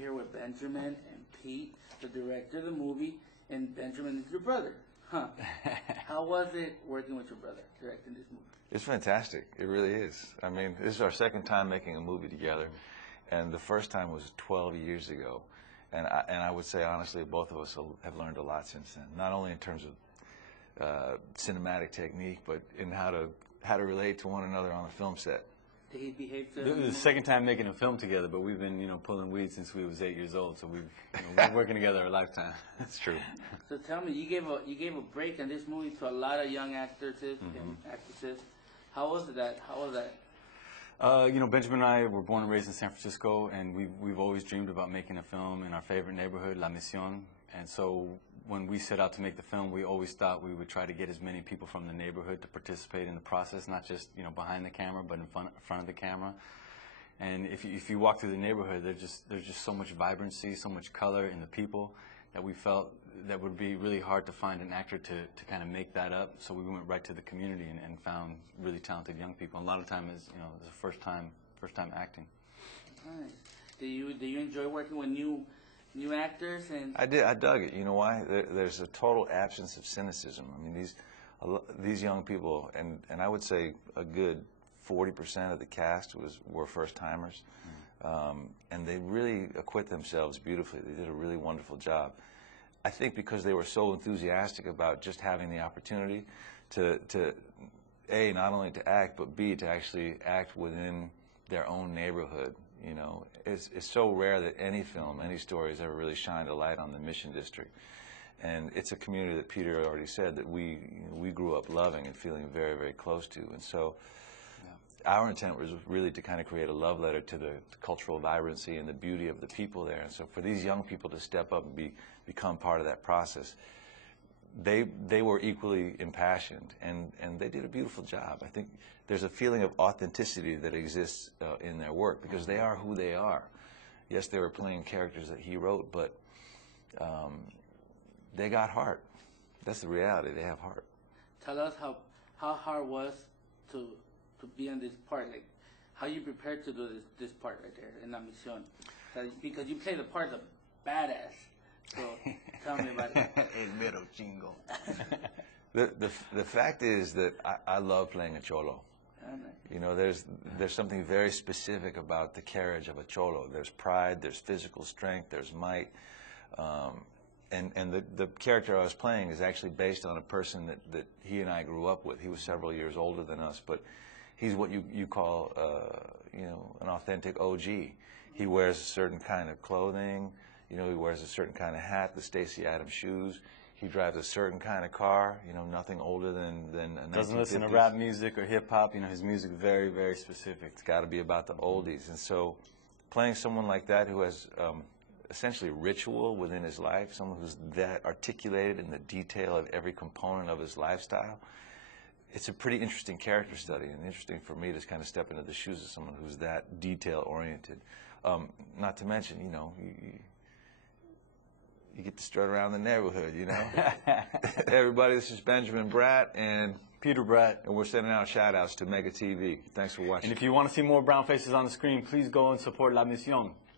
Here with Benjamin and Pete, the director of the movie, and Benjamin is your brother. Huh. How was it working with your brother, directing this movie? It's fantastic. It really is. I mean, this is our second time making a movie together, and the first time was 12 years ago. And I would say, honestly, both of us have learned a lot since then, not only in terms of cinematic technique, but in how to relate to one another on a film set. Did he behave to This is the second time making a film together, but we've been, pulling weed since we was 8 years old, so we've been working together a lifetime. That's true. So tell me, you gave a break in this movie to a lot of young actors and actresses. How was that? Benjamin and I were born and raised in San Francisco, and we've always dreamed about making a film in our favorite neighborhood, La Misión. And so when we set out to make the film, we always thought we would try to get as many people from the neighborhood to participate in the process, not just behind the camera, but in front of the camera. And if you walk through the neighborhood, there's just so much vibrancy, so much color in the people that we felt that would be really hard to find an actor to kind of make that up. So we went right to the community and found really talented young people. And a lot of time is it's the first time acting. Nice. Do you enjoy working with new actors? And I did. I dug it. You know why? There's a total absence of cynicism. I mean, these young people, and I would say a good 40% of the cast were first timers, and they really acquit themselves beautifully. They did a really wonderful job. I think because they were so enthusiastic about just having the opportunity to A, not only to act, but B, to actually act within their own neighborhood. It's so rare that any film, any story has ever really shined a light on the Mission District. And it's a community that Peter already said that we grew up loving and feeling very, very close to. And so our intent was really to kind of create a love letter to the cultural vibrancy and the beauty of the people there. And so for these young people to step up and become part of that process, they were equally impassioned, and they did a beautiful job. I think there's a feeling of authenticity that exists in their work because they are who they are. Yes, they were playing characters that he wrote, but they got heart. That's the reality. They have heart. Tell us how hard was to be in this part, like how you prepared to do this part right there in La Misión, because you play the part of badass. So tell me about it. El mero chingo. The fact is that I love playing a cholo. There's something very specific about the carriage of a cholo. There's pride, there's physical strength, there's might. And the character I was playing is actually based on a person that he and I grew up with. He was several years older than us, but he's what you call an authentic OG. He wears a certain kind of clothing. He wears a certain kind of hat, the Stacey Adams shoes. He drives a certain kind of car, nothing older than a 1950s. Doesn't listen to rap music or hip-hop. His music is very, very specific. It's got to be about the oldies. And so playing someone like that who has essentially ritual within his life, someone who's that articulated in the detail of every component of his lifestyle, it's a pretty interesting character study, and interesting for me to kind of step into the shoes of someone who's that detail-oriented. Not to mention, you get to strut around the neighborhood, Hey, everybody, this is Benjamin Bratt and Peter Bratt. And we're sending out shout-outs to Mega TV. Thanks for watching. And if you want to see more brown faces on the screen, please go and support La Misión.